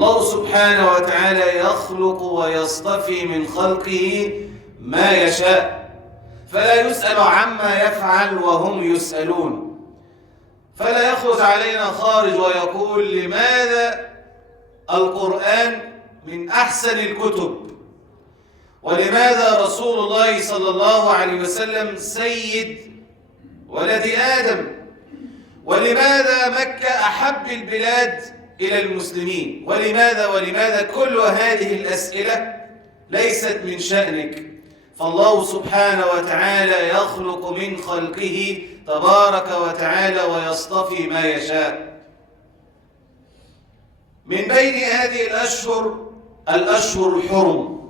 الله سبحانه وتعالى يخلق ويصطفي من خلقه ما يشاء، فلا يسأل عما يفعل وهم يسألون. فلا يخرج علينا خارج ويقول لماذا القرآن من أحسن الكتب، ولماذا رسول الله صلى الله عليه وسلم سيد ولد آدم، ولماذا مكة أحب البلاد إلى المسلمين، ولماذا كل هذه الأسئلة ليست من شأنك. فالله سبحانه وتعالى يخلق من خلقه تبارك وتعالى ويصطفي ما يشاء. من بين هذه الأشهر الحرم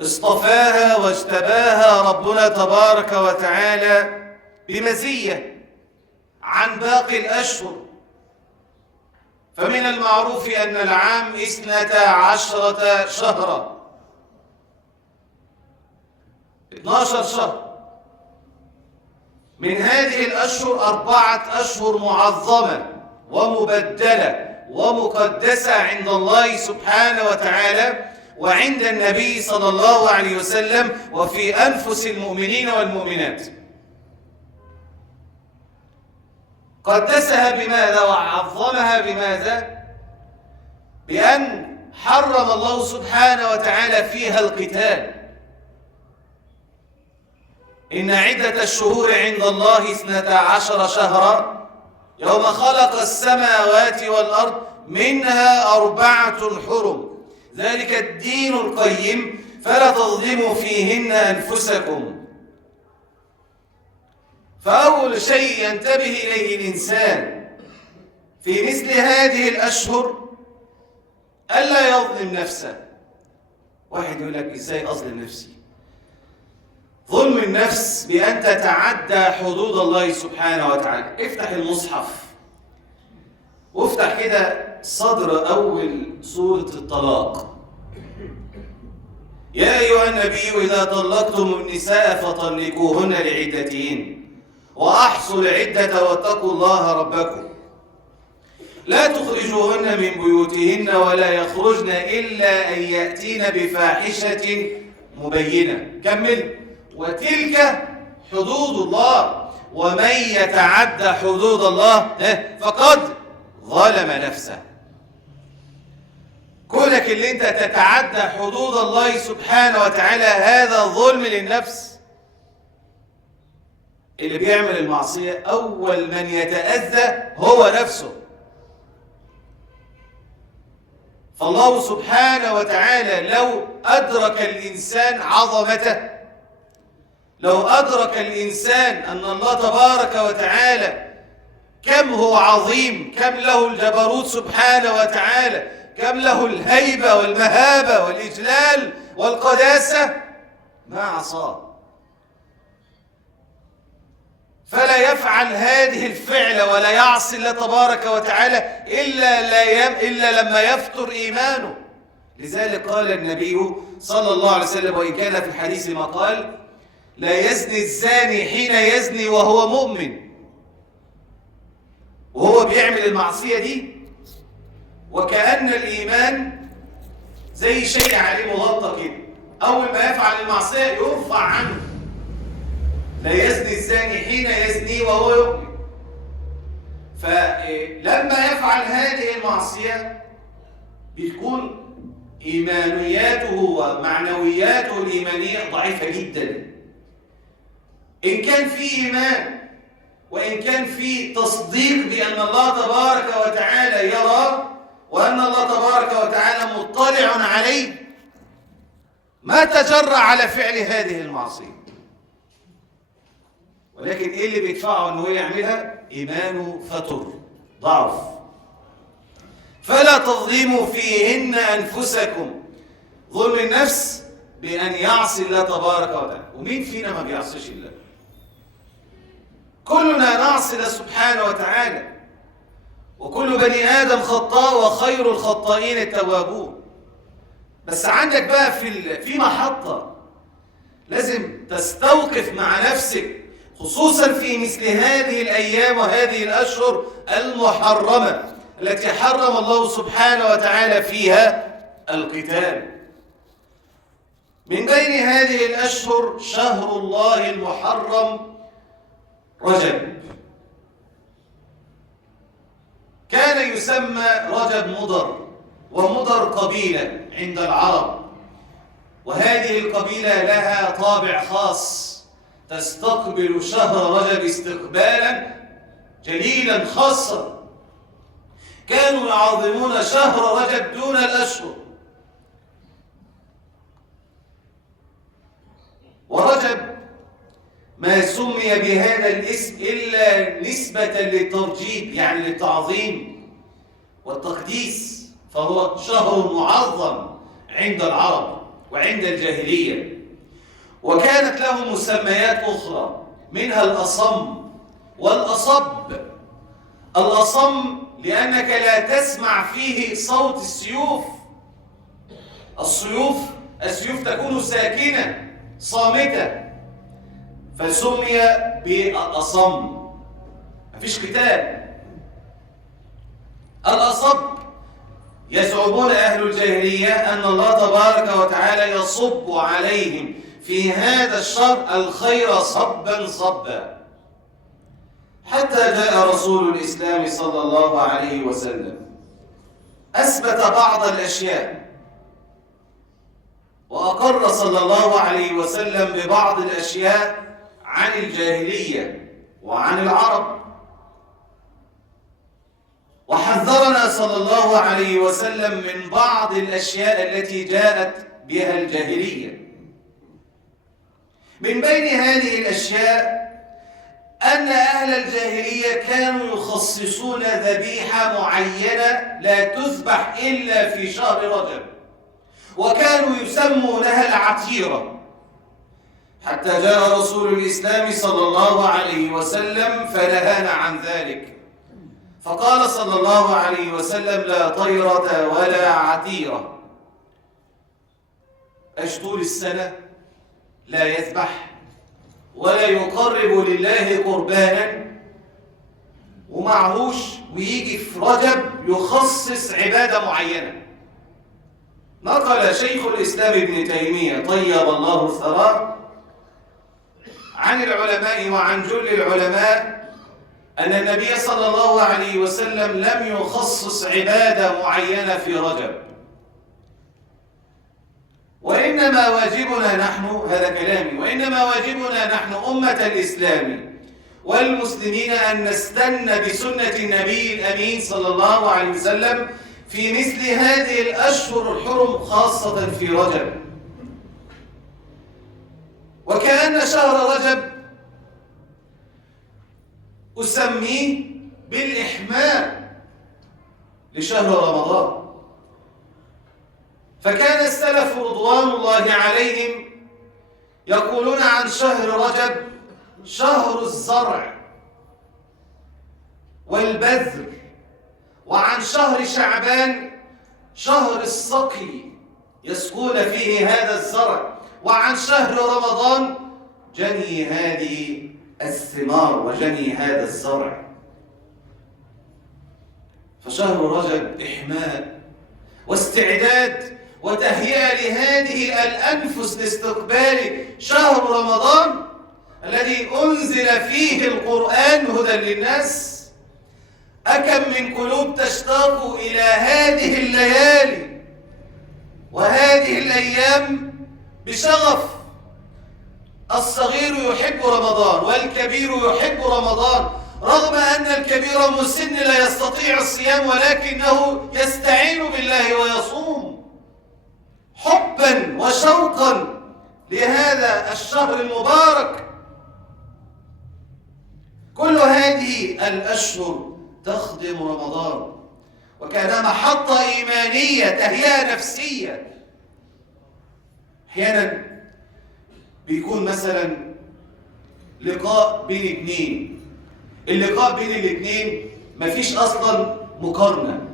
اصطفاها واجتباها ربنا تبارك وتعالى بمزية عن باقي الأشهر. فمن المعروف أن العام 12 شهرا، 12 شهر. من هذه الأشهر 4 أشهر معظمة ومبدلة ومقدسة عند الله سبحانه وتعالى وعند النبي صلى الله عليه وسلم وفي أنفس المؤمنين والمؤمنات. قدسها بماذا وعظمها بماذا؟ بأن حرم الله سبحانه وتعالى فيها القتال. إن عدة الشهور عند الله 12 شهرا يوم خلق السماوات والأرض منها 4 حرم، ذلك الدين القيم فلا تظلموا فيهن أنفسكم. فأول شيء ينتبه إليه الإنسان في مثل هذه الأشهر ألا يظلم نفسه. واحد يقول لك إزاي أظلم نفسي؟ ظلم النفس بأن تتعدى حدود الله سبحانه وتعالى. افتح المصحف وافتح كده صدر أول سورة الطلاق. يا أيها النبي إذا طلقتم النساء فطلقوهن لعدتهن وأحصوا العدة واتقوا الله ربكم لا تخرجوهن من بيوتهن ولا يخرجن إلا أن يأتين بفاحشة مبينة. كمل. وتلك حدود الله ومن يتعدى حدود الله فقد ظلم نفسه. كونك اللي انت تتعدى حدود الله سبحانه وتعالى هذا ظلم للنفس. اللي بيعمل المعصية أول من يتأذى هو نفسه. فالله سبحانه وتعالى لو أدرك الإنسان عظمته، لو أدرك الإنسان أن الله تبارك وتعالى كم هو عظيم، كم له الجبروت سبحانه وتعالى، كم له الهيبة والمهابة والإجلال والقداسة، ما عصاه. فلا يفعل هذه الفعل ولا يعصي الله تبارك وتعالى إلا لما يفتر إيمانه. لذلك قال النبي صلى الله عليه وسلم، وإن كان في الحديث ما قال: لا يزني الزاني حين يزني وهو مؤمن. وهو بيعمل المعصية دي وكأن الإيمان زي شيء عليه مغطى كده، أول ما يفعل المعصية يرفع عنه. لا يزني الزاني حين يزني وهو يؤمن. فلما يفعل هذه المعصية بيكون إيمانياته ومعنوياته الإيمانية ضعيفة جدا. إن كان في إيمان وإن كان في تصديق بأن الله تبارك وتعالى يرى وأن الله تبارك وتعالى مطلع عليه، ما تجرأ على فعل هذه المعصية. ولكن إيه اللي بيدفعه أنه يعملها؟ إيمانه فتر، ضعف. فلا تظلموا فيهن أنفسكم. ظلم النفس بأن يعصي الله تبارك وتعالى. ومين فينا ما بيعصيش الله؟ كلنا نعصي الله سبحانه وتعالى، وكل بني آدم خطاء وخير الخطائين التوابون. بس عندك بقى في محطة لازم تستوقف مع نفسك، خصوصا في مثل هذه الأيام وهذه الأشهر المحرمة. التي حرم الله سبحانه وتعالى فيها القتال. من بين هذه الأشهر شهر الله المحرم رجب، كان يسمى رجب مضر، ومضر قبيلة عند العرب، وهذه القبيلة لها طابع خاص، تستقبل شهر رجب استقبالا جليلا خاصا. كانوا يعظمون شهر رجب دون الأشهر. ورجب ما سمي بهذا الاسم إلا نسبة للترجيب، يعني للتعظيم والتقديس، فهو شهر معظم عند العرب وعند الجاهلية. وكانت له مسميات أخرى، منها الأصم والأصب. الأصم لأنك لا تسمع فيه صوت السيوف. السيوف تكون ساكنة صامتة، فسمي بالأصم، مفيش قتال. الأصب يزعمون أهل الجاهلية أن الله تبارك وتعالى يصب عليهم في هذا الشهر الخير صبا صبا، حتى جاء رسول الإسلام صلى الله عليه وسلم أثبت بعض الأشياء، وأقر صلى الله عليه وسلم ببعض الأشياء عن الجاهلية وعن العرب، وحذرنا صلى الله عليه وسلم من بعض الأشياء التي جاءت بها الجاهلية. من بين هذه الأشياء أن أهل الجاهلية كانوا يخصصون ذبيحة معينة لا تذبح إلا في شهر رجب، وكانوا يسمونها العتيرة، حتى جاء رسول الإسلام صلى الله عليه وسلم فنهانا عن ذلك، فقال صلى الله عليه وسلم: لا طيرة ولا عتيرة. طول السنة لا يذبح ولا يقرب لله قربانا ومعهوش، ويجي في رجب يخصص عبادة معينة. نقل شيخ الإسلام ابن تيمية طيب الله ثراه عن العلماء وعن جل العلماء أن النبي صلى الله عليه وسلم لم يخصص عبادة معينة في رجب، وإنما واجبنا نحن، هذا كلامي، وإنما واجبنا نحن أمة الإسلام والمسلمين أن نستنى بسنة النبي الأمين صلى الله عليه وسلم في مثل هذه الأشهر الحرم، خاصة في رجب. وكأن شهر رجب أسميه بالإحماء لشهر رمضان، فكان السلف رضوان الله عليهم يقولون عن شهر رجب شهر الزرع والبذر، وعن شهر شعبان شهر السقي يسقون فيه هذا الزرع، وعن شهر رمضان جني هذه الثمار وجني هذا الزرع. فشهر رجب إحماء واستعداد وتهيئة لهذه الأنفس لاستقبال شهر رمضان الذي أنزل فيه القرآن هدى للناس. أكم من قلوب تشتاق إلى هذه الليالي وهذه الأيام بشغف. الصغير يحب رمضان والكبير يحب رمضان، رغم أن الكبير مسن لا يستطيع الصيام ولكنه يستعين بالله ويصوم حبا وشوقا لهذا الشهر المبارك. كل هذه الأشهر تخدم رمضان، وكان محطة إيمانية، تهيئة نفسية. أحيانا بيكون مثلا لقاء بين اثنين، اللقاء بين الاثنين مفيش أصلا مقارنة،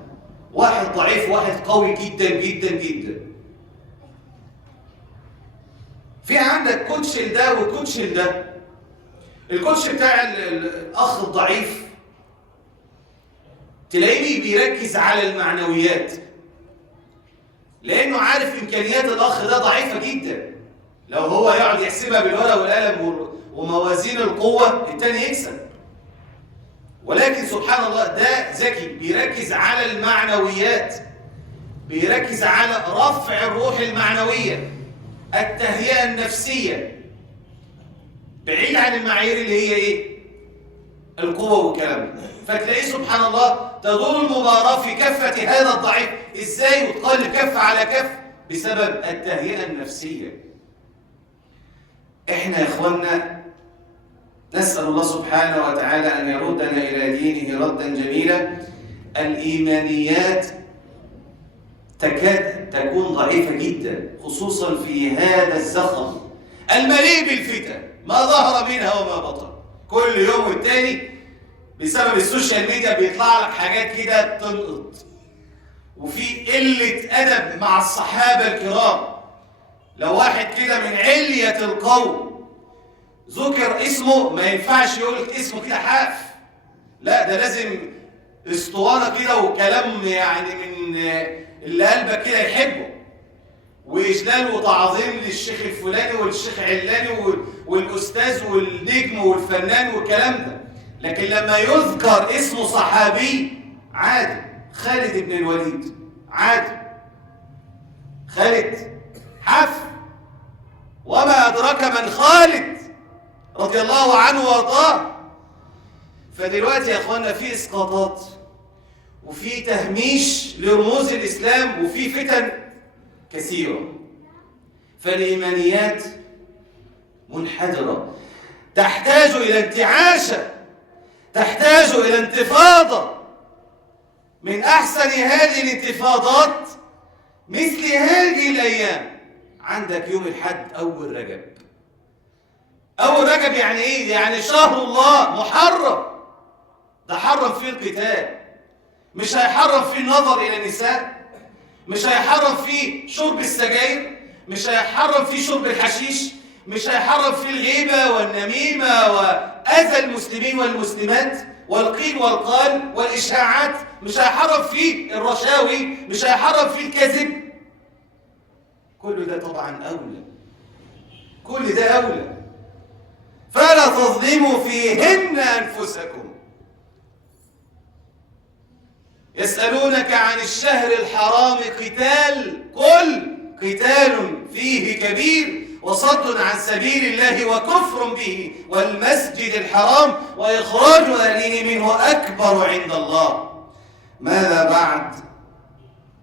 واحد ضعيف واحد قوي جدا جدا جدا. في عندك كوتش ده وكوتش ده. الكوتش بتاع الأخ الضعيف تلاقيه بيركز على المعنويات، لأنه عارف إمكانيات الأخ ده ضعيفة جدا. لو هو يقعد يحسبها بالورقة والقلم وموازين القوة التاني يكسب. ولكن سبحان الله ده ذكي، بيركز على المعنويات، بيركز على رفع الروح المعنوية، التهيئة النفسية، بعيد عن المعايير اللي هي ايه؟ القوة والكلام ده. فتلاقيه سبحان الله تدور المباراة في كفة هذا الضعيف، ازاي وتقلب كف على كف بسبب التهيئة النفسية. احنا يا اخوانا نسأل الله سبحانه وتعالى أن يردنا إلى دينه ردا جميلا. الإيمانيات تكاد تكون ضعيفة جدا، خصوصا في هذا الزخم المليء بالفتن، ما ظهر منها وما بطن. كل يوم والتاني بسبب السوشيال ميديا بيطلع لك حاجات كده تنقط، وفي قلة أدب مع الصحابة الكرام. لو واحد كده من علية القوم ذكر اسمه ما ينفعش يقول اسمه كده حاف، لا ده لازم اسطوانة كده وكلام يعني من اللي قلبك كده يحبه، وإجلال وتعظيم للشيخ الفلاني والشيخ علاني والأستاذ والنجم والفنان والكلام ده. لكن لما يذكر اسمه صحابي عادي، خالد بن الوليد عادي، خالد حف، وما أدراك من خالد رضي الله عنه وارضاه. فدلوقتي يا اخوانا في اسقاطات وفي تهميش لرموز الاسلام وفي فتن كثيره، فالايمانيات منحدره، تحتاج الى انتعاشه، تحتاج الى انتفاضه. من احسن هذه الانتفاضات مثل هذه الايام، عندك يوم الحد اول رجب. أول رجب يعني إيه؟ يعني شهر الله محرم، ده حرم فيه القتال، مش هيحرم فيه النظر إلى النساء، مش هيحرم فيه شرب السجاير، مش هيحرم فيه شرب الحشيش، مش هيحرم فيه الغيبة والنميمة وأذى المسلمين والمسلمات والقيل والقال والإشاعات، مش هيحرم فيه الرشاوي، مش هيحرم فيه الكذب. كل ده طبعا أولى، كل ده أولى. فلا تظلموا فيهن أنفسكم. يسألونك عن الشهر الحرام قتال، قل قتال فيه كبير وصد عن سبيل الله وكفر به والمسجد الحرام وإخراج أهله منه أكبر عند الله. ماذا بعد؟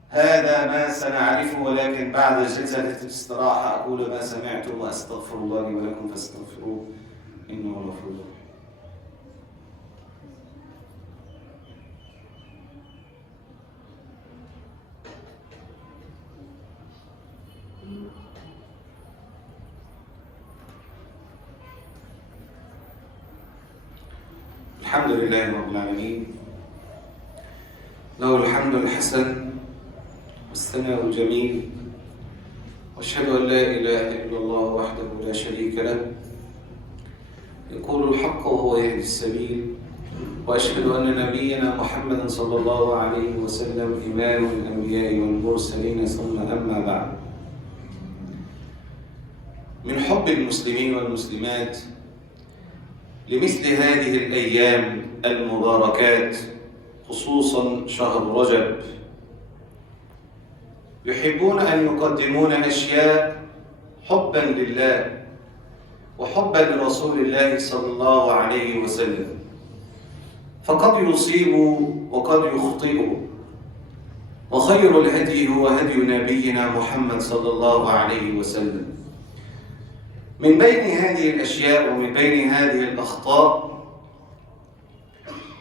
هذا ما سنعرفه، ولكن بعد جلسة الاستراحة أقول ما سمعتم وأستغفر الله لي ولكم فاستغفروه إنه هو الغفور الرحيم. الحمد لله رب العالمين، له الحمد الحسن والثناء الجميل، واشهد ان لا اله الا الله وحده لا شريك له يقول الحق وهو يهدي السبيل، واشهد ان نبينا محمدا صلى الله عليه وسلم امام الانبياء والمرسلين، ثم اما بعد. من حب المسلمين والمسلمات لمثل هذه الايام المباركات، خصوصا شهر رجب، يحبون أن يقدمون أشياء حبا لله وحبا لرسول الله صلى الله عليه وسلم، فقد يصيبوا وقد يخطئوا، وخير الهدي هو هدي نبينا محمد صلى الله عليه وسلم. من بين هذه الأشياء ومن بين هذه الأخطاء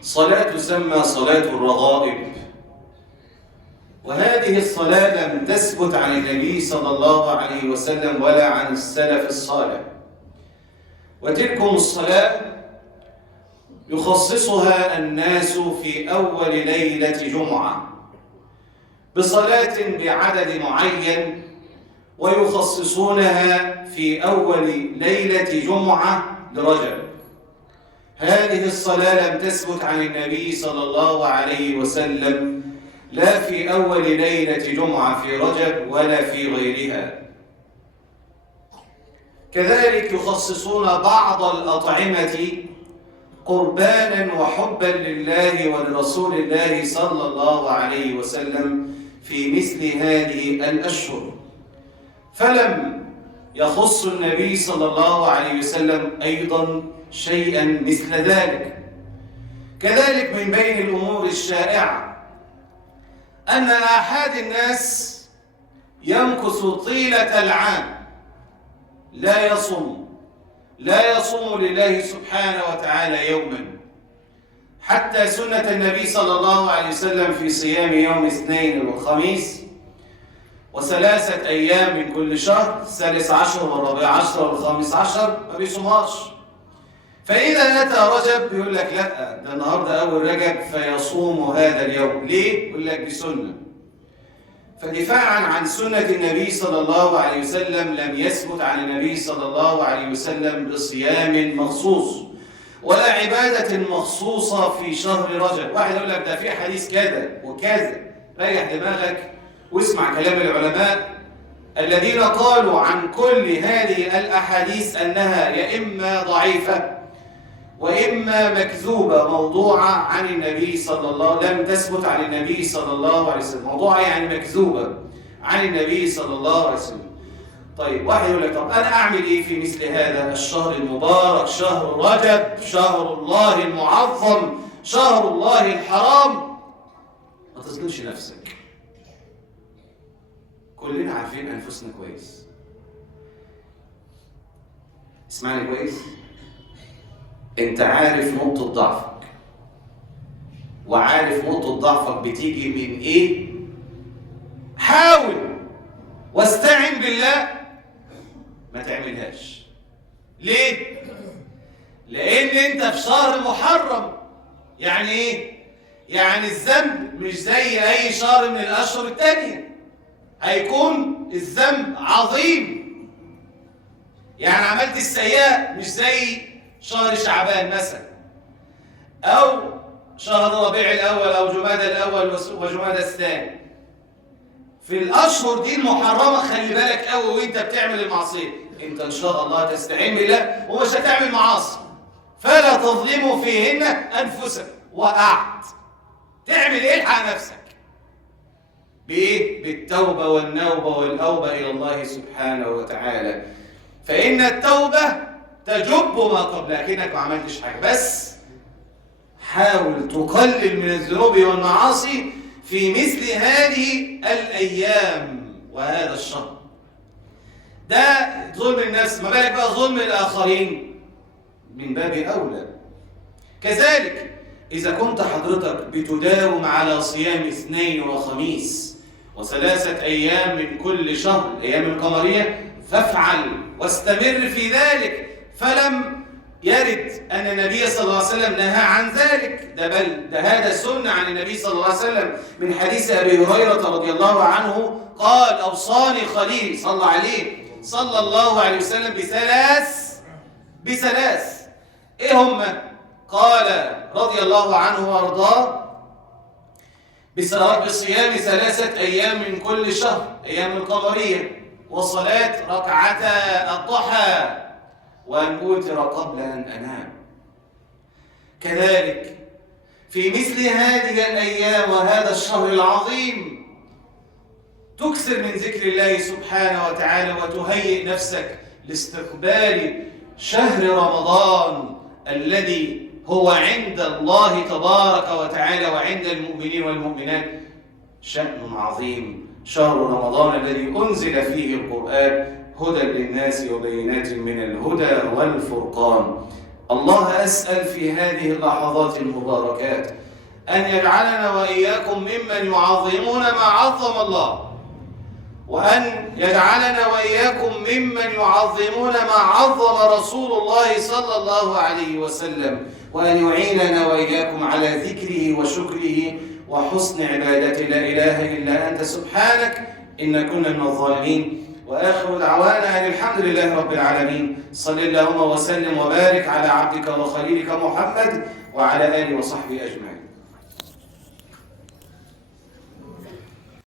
صلاة تسمى صلاة الرغائب، وهذه الصلاة لم تثبت عن النبي صلى الله عليه وسلم ولا عن السلف الصالح. وتلكم الصلاة يخصصها الناس في أول ليلة جمعة بصلاة بعدد معين، ويخصصونها في أول ليلة جمعة لرجب، هذه الصلاة لم تثبت عن النبي صلى الله عليه وسلم لا في أول ليلة جمعة في رجب ولا في غيرها. كذلك يخصصون بعض الأطعمة قربانا وحبا لله ولرسول الله صلى الله عليه وسلم في مثل هذه الأشهر، فلم يخص النبي صلى الله عليه وسلم أيضا شيئا مثل ذلك. كذلك من بين الأمور الشائعة أن أحد الناس يمكث طيلة العام لا يصوم لله سبحانه وتعالى يوما، حتى سنة النبي صلى الله عليه وسلم في صيام يوم الاثنين والخميس وثلاثة أيام من كل شهر، 13 و14 و15 ما بيصومهاش. فإذا أتى رجب يقول لك لا، ده النهارده أول رجب فيصوم هذا اليوم. ليه؟ يقول لك بسنة. فدفاعا عن سنة النبي صلى الله عليه وسلم لم يثبت عن النبي صلى الله عليه وسلم بصيام مخصوص ولا عبادة مخصوصة في شهر رجب. واحد يقول لك ده في حديث كذا وكذا، ريح دماغك واسمع كلام العلماء الذين قالوا عن كل هذه الأحاديث أنها يا إما ضعيفة وإما مكذوبة موضوعة عن النبي صلى الله، لم تثبت عن النبي صلى الله عليه وسلم. موضوعة يعني مكذوبة عن النبي صلى الله عليه وسلم. طيب واحد يقول لك طب أنا أعمل إيه في مثل هذا الشهر المبارك، شهر رجب، شهر الله المعظم، شهر الله الحرام؟ ما تظلمش نفسك، كلنا عارفين أنفسنا كويس. اسمعني كويس، انت عارف نقطة ضعفك وعارف نقطة ضعفك بتيجي من ايه. حاول واستعن بالله ما تعملهاش. ليه؟ لان انت في شهر محرم. يعني ايه؟ يعني الذنب مش زي اي شهر من الاشهر التانية، هيكون الذنب عظيم. يعني عملت السيئة مش زي شهر شعبان مثلا أو شهر ربيع الأول أو جمادى الأول وجمادى الثاني. في الأشهر دي المحرمة خلي بالك قوي وأنت بتعمل المعصية. أنت إن شاء الله تستعين بالله ومش هتعمل معاصي، فلا تظلموا فيهن أنفسكم. وقعت تعمل إيه؟ الحق نفسك بإيه؟ بالتوبة والنوبة والأوبة إلى الله سبحانه وتعالى، فإن التوبة تجب ما قبلها. كأنك ما عملتش حاجة، بس حاول تقلل من الذنوب والمعاصي في مثل هذه الأيام وهذا الشهر. ده ظلم النفس، ما بالك بقى ظلم الآخرين من باب أولى. كذلك إذا كنت حضرتك بتداوم على صيام اثنين وخميس وثلاثة أيام من كل شهر الأيام القمرية، فافعل واستمر في ذلك. فلم يرد أن النبي صلى الله عليه وسلم نهى عن ذلك، بل هذا سنة عن النبي صلى الله عليه وسلم. من حديث أبي هريرة رضي الله عنه قال أوصاني خليل صلى الله عليه وسلم بثلاث. إيه هم؟ قال رضي الله عنه وارضاه بصيام 3 أيام من كل شهر أيام القمرية، وصلاة ركعتا الضحى، وأن أوتر قبل أن أنام. كذلك في مثل هذه الأيام وهذا الشهر العظيم تكثر من ذكر الله سبحانه وتعالى وتهيئ نفسك لاستقبال شهر رمضان الذي هو عند الله تبارك وتعالى وعند المؤمنين والمؤمنات شأن عظيم. شهر رمضان الذي أنزل فيه القرآن هدى للناس وبينات من الهدى والفرقان. الله أسأل في هذه اللحظات المباركات أن يجعلنا وإياكم ممن يعظمون ما عظم الله، وأن يجعلنا وإياكم ممن يعظمون ما عظم رسول الله صلى الله عليه وسلم، وأن يعيننا وإياكم على ذكره وشكره وحسن عبادته. لا إله إلا أنت سبحانك إن كنا من الظالمين. وآخر دعوانا أن الحمد لله رب العالمين. صل اللهم وسلم وبارك على عبدك وخليلك محمد وعلى آله وصحبه أجمعين.